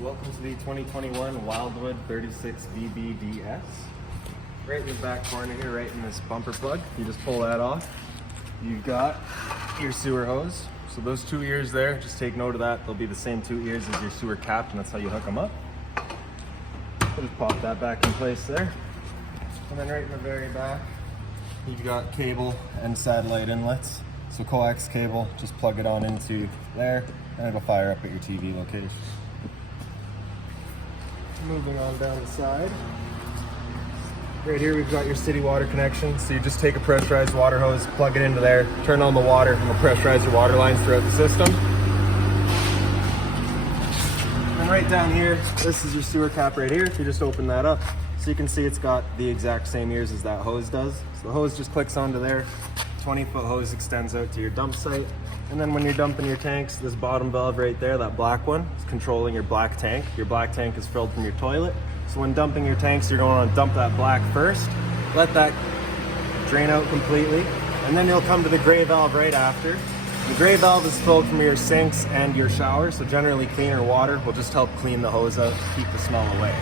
Welcome to the 2021 Wildwood 36 VBDS. Right in the back corner here, right in this bumper plug, you just pull that off. You've got your sewer hose. So those 2 ears there, just take note of that. They'll be the same 2 ears as your sewer cap, and that's how you hook them up. So just pop that back in place there. And then right in the very back, you've got cable and satellite inlets. So coax cable, just plug it on into there, and it'll fire up at your TV location. Moving on down the side. Right here we've got your city water connection. So you just take a pressurized water hose, plug it into there, turn on the water, and it'll pressurize your water lines throughout the system. And right down here, this is your sewer cap right here. If you just open that up, so you can see it's got the exact same ears as that hose does. So the hose just clicks onto there. 20-foot hose extends out to your dump site. And then when you're dumping your tanks, this bottom valve right there, that black one, is controlling your black tank. Your black tank is filled from your toilet. So when dumping your tanks, you're going to dump that black first, let that drain out completely, and then you'll come to the gray valve right after. The gray valve is filled from your sinks and your shower, so generally cleaner water will just help clean the hose out, keep the smell away.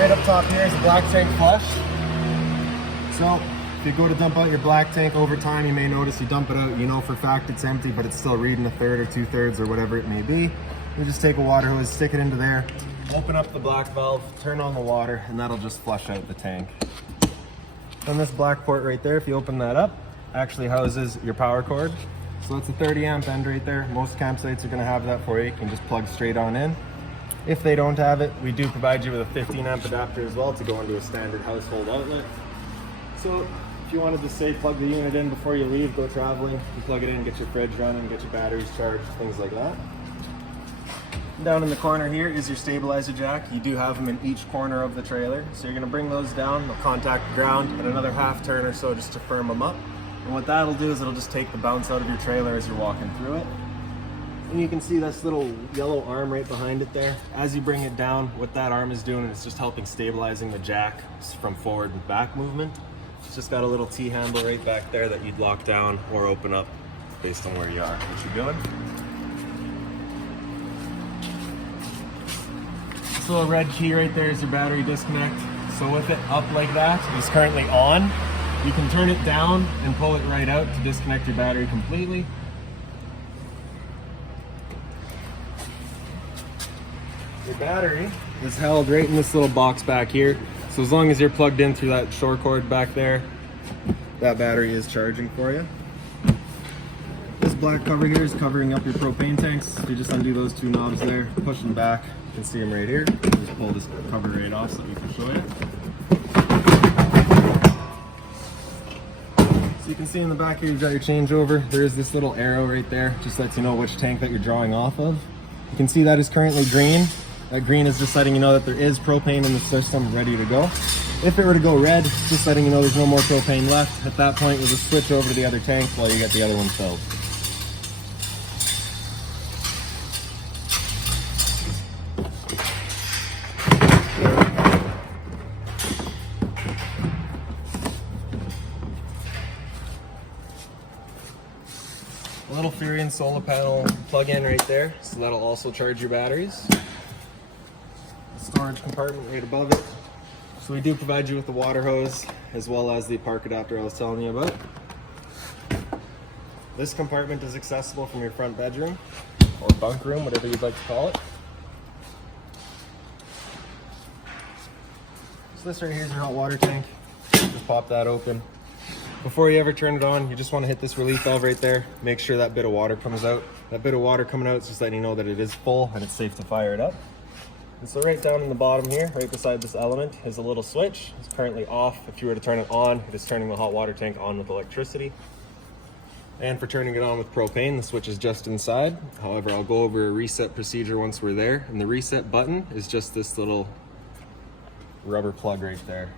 Right up top here is a black tank flush. So if you go to dump out your black tank over time, you may notice you dump it out, you know for a fact it's empty, but it's still reading 1/3 or 2/3 or whatever it may be. You just take a water hose, stick it into there, open up the black valve, turn on the water, and that'll just flush out the tank. And this black port right there, if you open that up, actually houses your power cord. So it's a 30 amp end right there. Most campsites are gonna have that for you. You can just plug straight on in. If they don't have it, we do provide you with a 15 amp adapter as well to go into a standard household outlet. So if you wanted to say plug the unit in before you leave, go traveling, you plug it in, get your fridge running, get your batteries charged, things like that. Down in the corner here is your stabilizer jack. You do have them in each corner of the trailer. So you're gonna bring those down, they'll contact the ground and another half turn or so just to firm them up. And what that'll do is it'll just take the bounce out of your trailer as you're walking through it. And you can see this little yellow arm right behind it there. As you bring it down, what that arm is doing is just helping stabilizing the jack from forward and back movement. It's just got a little T-handle right back there that you'd lock down or open up based on where you are, what you're doing. This little red key right there is your battery disconnect. So with it up like that, it's currently on. You can turn it down and pull it right out to disconnect your battery completely. Your battery is held right in this little box back here. So as long as you're plugged in through that shore cord back there, that battery is charging for you. This black cover here is covering up your propane tanks. You just undo those 2 knobs there, push them back. You can see them right here. Just pull this cover right off so we can show you. So you can see in the back here, you've got your changeover. There is this little arrow right there, just lets you know which tank that you're drawing off of. You can see that is currently green. That green is just letting you know that there is propane in the system ready to go. If it were to go red, it's just letting you know there's no more propane left. At that point, you'll just switch over to the other tank while you get the other one filled. A little Furion solar panel plug-in right there, so that'll also charge your batteries. Storage compartment right above it. So we do provide you with the water hose as well as the park adapter I was telling you about. This compartment is accessible from your front bedroom or bunk room, whatever you'd like to call it. So this right here is your hot water tank. Just pop that open. Before you ever turn it on, you just want to hit this relief valve right there. Make sure that bit of water comes out. That bit of water coming out is just letting you know that it is full and it's safe to fire it up. And so right down in the bottom here, right beside this element, is a little switch. It's currently off. If you were to turn it on, it is turning the hot water tank on with electricity. And for turning it on with propane, the switch is just inside. However, I'll go over a reset procedure once we're there. And the reset button is just this little rubber plug right there.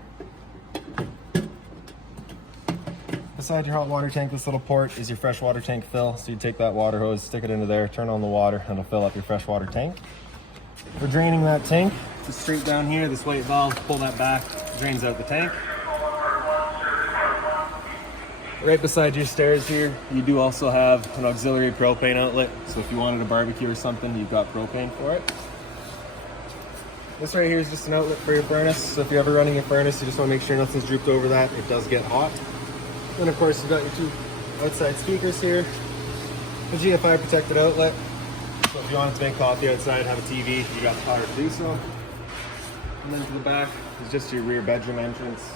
Beside your hot water tank, this little port is your freshwater tank fill. So you take that water hose, stick it into there, turn on the water, and it'll fill up your freshwater tank. For draining that tank, just straight down here, this white valve, pull that back, drains out the tank. Right beside your stairs here, you do also have an auxiliary propane outlet. So if you wanted a barbecue or something, you've got propane for it. This right here is just an outlet for your furnace. So if you're ever running your furnace, you just want to make sure nothing's drooped over that. It does get hot. Then of course you've got your two outside speakers here. A GFI protected outlet. So if you wanted to make coffee outside, have a TV, you got the power to do so. And then to the back is just your rear bedroom entrance.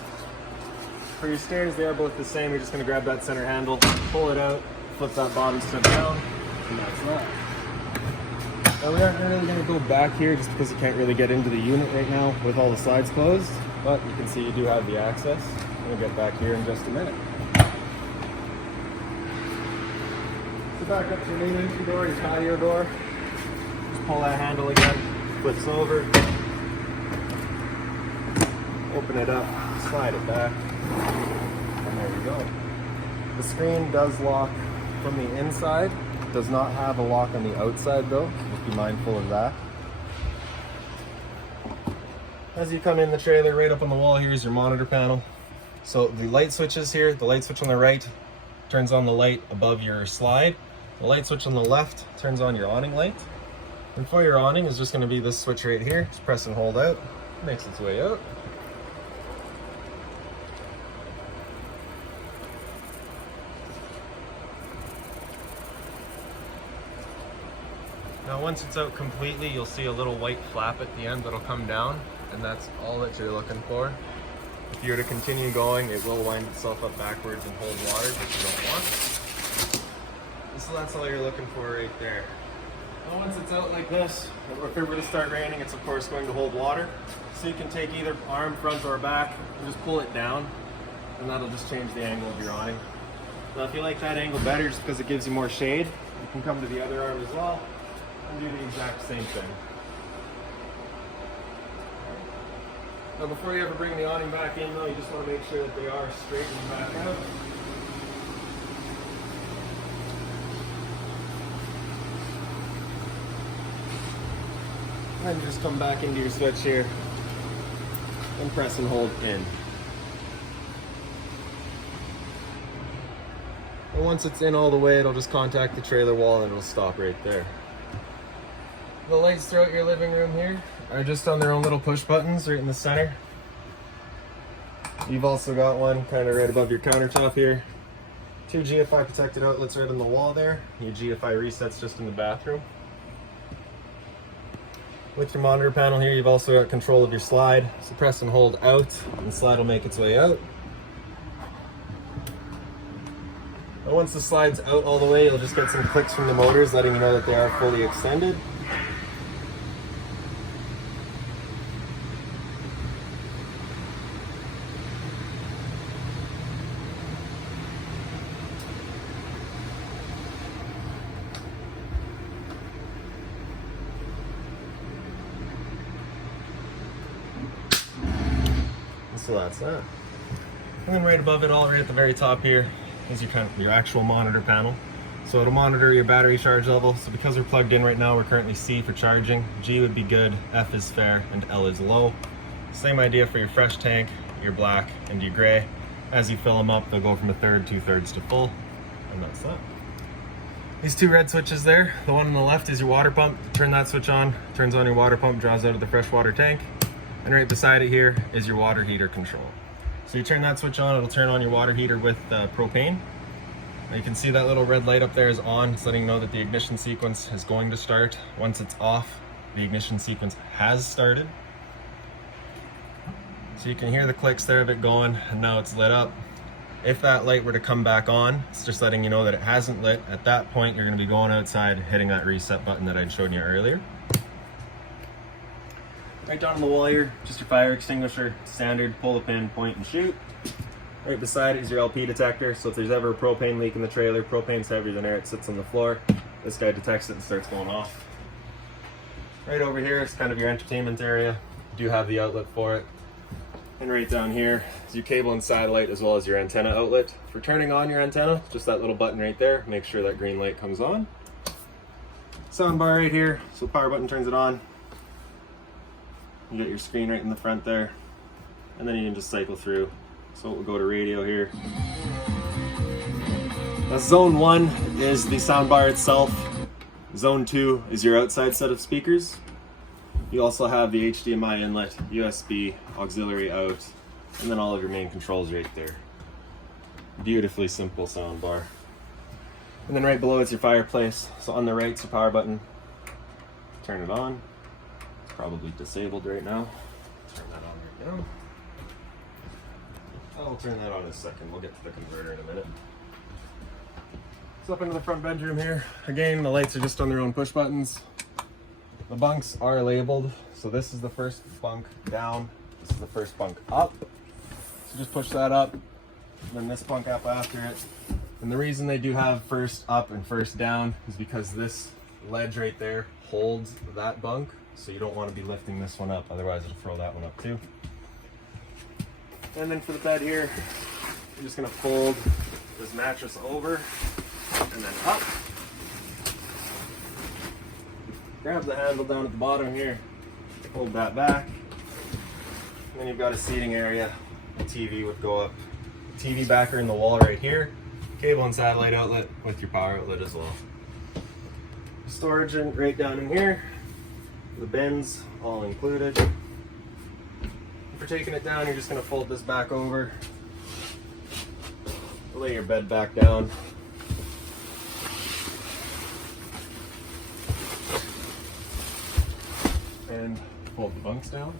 For your stairs, they are both the same. You're just going to grab that center handle, pull it out, flip that bottom step down, and that's that. Now we aren't really going to go back here just because you can't really get into the unit right now with all the slides closed, but you can see you do have the access. We'll get back here in just a minute. So back up to your main entry door, your patio door. Just pull that handle again, flips over, open it up, slide it back, and there you go. The screen does lock from the inside. It does not have a lock on the outside though. Just be mindful of that. As you come in the trailer, right up on the wall here is your monitor panel. So the light switches here, the light switch on the right turns on the light above your slide. The light switch on the left turns on your awning light. And for your awning is just going to be this switch right here. Just press and hold out. It makes its way out. Now once it's out completely, you'll see a little white flap at the end that'll come down, and that's all that you're looking for. If you were to continue going, it will wind itself up backwards and hold water, which you don't want. So that's all you're looking for right there. Now once it's out like this, or if it were to start raining, it's of course going to hold water. So you can take either arm, front or back, and just pull it down, and that'll just change the angle of your awning. Now if you like that angle better just because it gives you more shade, you can come to the other arm as well and do the exact same thing. Now before you ever bring the awning back in though, you just want to make sure that they are straightened back out. And just come back into your switch here and press and hold in. And once it's in all the way, it'll just contact the trailer wall and it'll stop right there. The lights throughout your living room here are just on their own little push buttons right in the center. You've also got one kind of right above your countertop here. Two GFI protected outlets right on the wall there. Your GFI resets just in the bathroom. With your monitor panel here, you've also got control of your slide. So press and hold out, and the slide will make its way out. And once the slide's out all the way, you'll just get some clicks from the motors letting you know that they are fully extended. So that's that. And then right above it all, right at the very top here, is your actual monitor panel. So it'll monitor your battery charge level. So because we're plugged in right now, we're currently C for charging, G would be good, F is fair, and L is low. Same idea for your fresh tank, your black, and your gray. As you fill them up, they'll go from 1/3, 2/3 to full, and that's that. These two red switches there, the one on the left is your water pump. Turn that switch on, turns on your water pump, draws out of the freshwater tank. And right beside it here is your water heater control. So you turn that switch on, it'll turn on your water heater with propane. Now you can see that little red light up there is on. It's letting you know that the ignition sequence is going to start. Once it's off, the ignition sequence has started. So you can hear the clicks there of it going, and now it's lit up. If that light were to come back on, it's just letting you know that it hasn't lit. At that point, you're gonna be going outside, hitting that reset button that I'd showed you earlier. Right down on the wall here, just your fire extinguisher, standard, pull the pin, point and shoot. Right beside it is your LP detector, so if there's ever a propane leak in the trailer, propane's heavier than air, it sits on the floor. This guy detects it and starts going off. Right over here is kind of your entertainment area. You do have the outlet for it. And right down here is your cable and satellite as well as your antenna outlet. For turning on your antenna, just that little button right there, make sure that green light comes on. Sound bar right here, so the power button turns it on. You get your screen right in the front there, and then you can just cycle through. So we'll go to radio here. Now, zone 1 is the soundbar itself. Zone 2 is your outside set of speakers. You also have the HDMI inlet, USB, auxiliary out, and then all of your main controls right there. Beautifully simple soundbar. And then right below it's your fireplace. So on the right is your power button. Turn it on. It's probably disabled right now. Turn that on right now. I'll turn that on in a second. We'll get to the converter in a minute. So up into the front bedroom here. Again, the lights are just on their own push buttons. The bunks are labeled. So this is the first bunk down. This is the first bunk up. So just push that up. And then this bunk up after it. And the reason they do have first up and first down is because this ledge right there holds that bunk. So you don't want to be lifting this one up, otherwise it'll throw that one up too. And then for the bed here, you're just gonna fold this mattress over and then up. Grab the handle down at the bottom here, hold that back. And then you've got a seating area. The TV would go up. TV backer in the wall right here. Cable and satellite outlet with your power outlet as well. Storage right down in here. The bins all included. If you're taking it down, you're just going to fold this back over. Lay your bed back down. And fold the bunks down.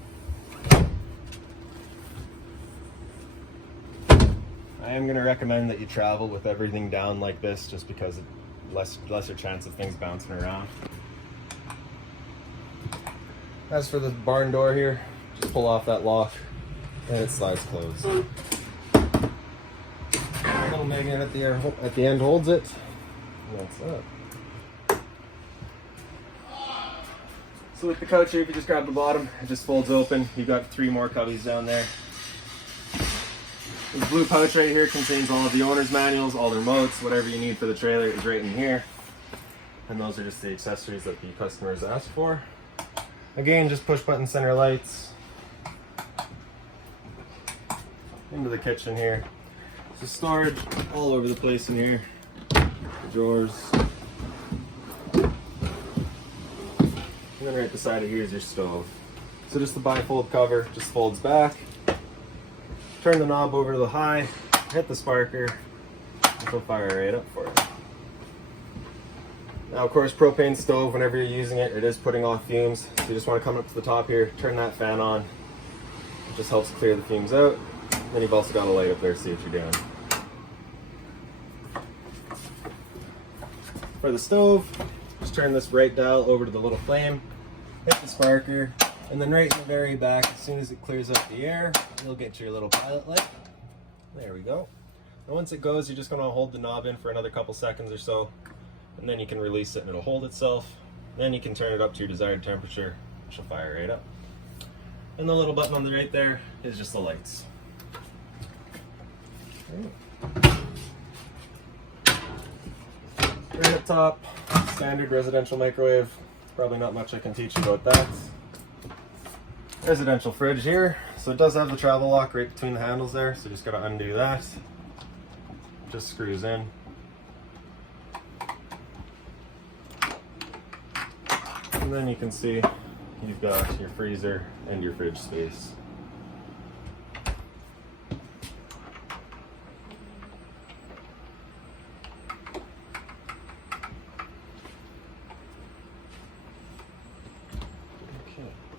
I am going to recommend that you travel with everything down like this just because of lesser chance of things bouncing around. As for the barn door here, just pull off that lock and it slides closed. A little magnet at the end holds it. And that's it. So with the couch here, if you just grab the bottom, it just folds open. You've got 3 more cubbies down there. This blue pouch right here contains all of the owner's manuals, all the remotes, whatever you need for the trailer is right in here. And those are just the accessories that the customers asked for. Again, just push button center lights. Into the kitchen here. So storage all over the place in here. The drawers. And then right beside it here is your stove. So just the bifold cover just folds back. Turn the knob over to the high, hit the sparker, and it'll fire right up for you. Now, of course, propane stove, whenever you're using it, it is putting off fumes. So you just want to come up to the top here, turn that fan on. It just helps clear the fumes out. Then you've also got a light up there to see what you're doing. For the stove, just turn this right dial over to the little flame, hit the sparker, and then right in the very back, as soon as it clears up the air, you'll get your little pilot light. There we go. And once it goes, you're just going to hold the knob in for another couple seconds or so, and then you can release it and it'll hold itself. Then you can turn it up to your desired temperature, which will fire right up. And the little button on the right there is just the lights. Right up top, standard residential microwave. Probably not much I can teach you about that. Residential fridge here. So it does have the travel lock right between the handles there, so you just got to undo that. Just screws in. And then you can see you've got your freezer and your fridge space.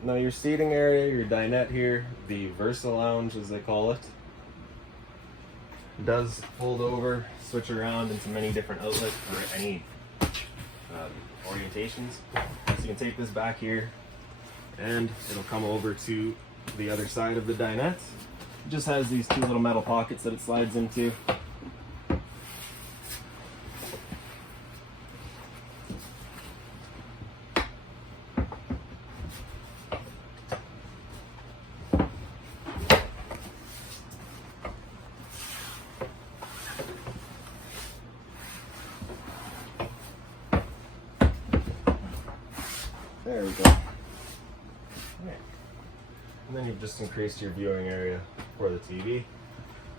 Now your seating area, your dinette here, the Versa Lounge as they call it, does fold over, switch around into many different outlets for any orientations. So you can take this back here and it'll come over to the other side of the dinette. It just has these 2 little metal pockets that it slides into. There we go. Right. And then you've just increased your viewing area for the TV.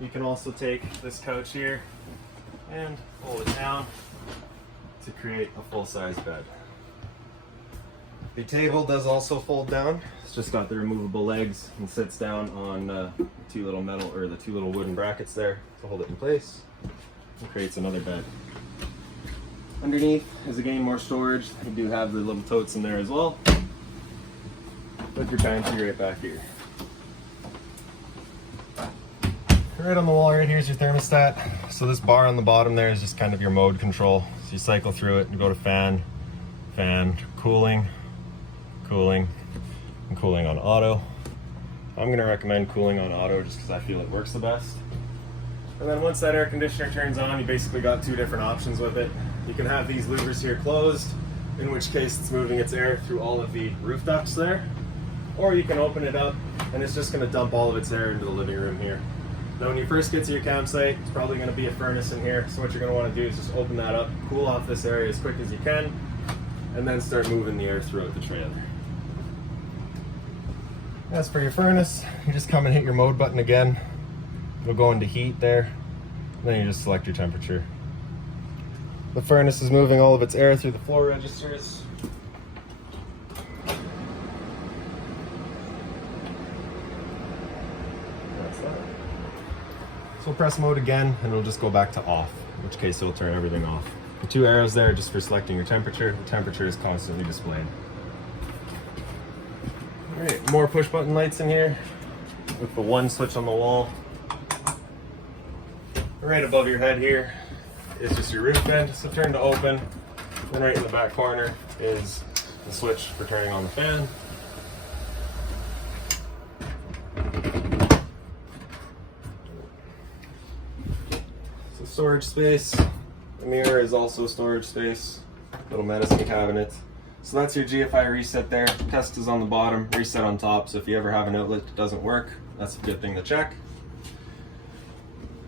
You can also take this couch here and fold it down to create a full-size bed. The table does also fold down. It's just got the removable legs and sits down on the two little wooden brackets there to hold it in place, and creates another bed. Underneath is again more storage. You do have the little totes in there as well, with your pantry right back here. Right on the wall right here is your thermostat. So this bar on the bottom there is just kind of your mode control. So you cycle through it and go to fan, cooling, and cooling on auto. I'm gonna recommend cooling on auto just because I feel it works the best. And then once that air conditioner turns on, you basically got two different options with it. You can have these louvers here closed, in which case it's moving its air through all of the roof ducts there. Or you can open it up and it's just gonna dump all of its air into the living room here. Now when you first get to your campsite, it's probably going to be a furnace in here, so what you're going to want to do is just open that up, cool off this area as quick as you can, and then start moving the air throughout the trailer. As for your furnace, you just come and hit your mode button again. It'll go into heat there, and then you just select your temperature. The furnace is moving all of its air through the floor registers. That's that. So we'll press mode again and it'll just go back to off, in which case it'll turn everything off. The two arrows there just for selecting your temperature. The temperature is constantly displayed. All right, more push button lights in here with the one switch on the wall. Right above your head here is just your roof vent, so turn to open. Then right in the back corner is the switch for turning on the fan. Storage space. The mirror is also storage space. Little medicine cabinet. So that's your GFI reset there. Test is on the bottom, reset on top. So if you ever have an outlet that doesn't work, that's a good thing to check.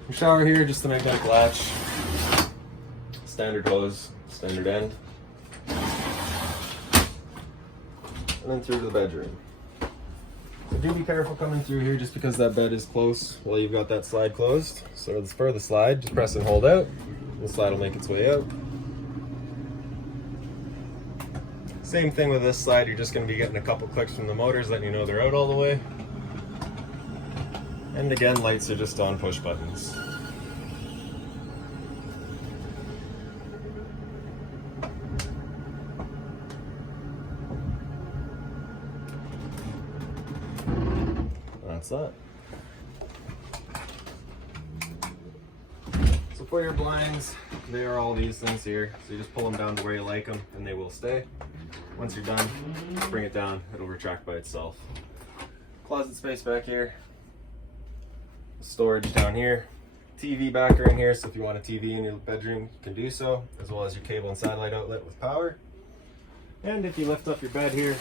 Your shower here, just the magnetic latch. Standard hose, standard end. And then through to the bedroom. So do be careful coming through here just because that bed is close while you've got that slide closed. So for the slide, just press and hold out. The slide will make its way out. Same thing with this slide, you're just going to be getting a couple clicks from the motors letting you know they're out all the way. And again, lights are just on push buttons. That's that. So for your blinds, they are all these things here. So you just pull them down to where you like them and they will stay. Once you're done, just bring it down, it'll retract by itself. Closet space back here. Storage down here. TV backer in here, so if you want a TV in your bedroom, you can do so, as well as your cable and satellite outlet with power. And if you lift up your bed here,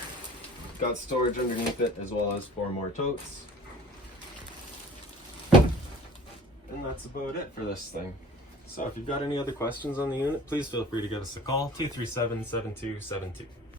got storage underneath it, as well as 4 more totes. And that's about it for this thing. So if you've got any other questions on the unit, please feel free to give us a call, 237-7272.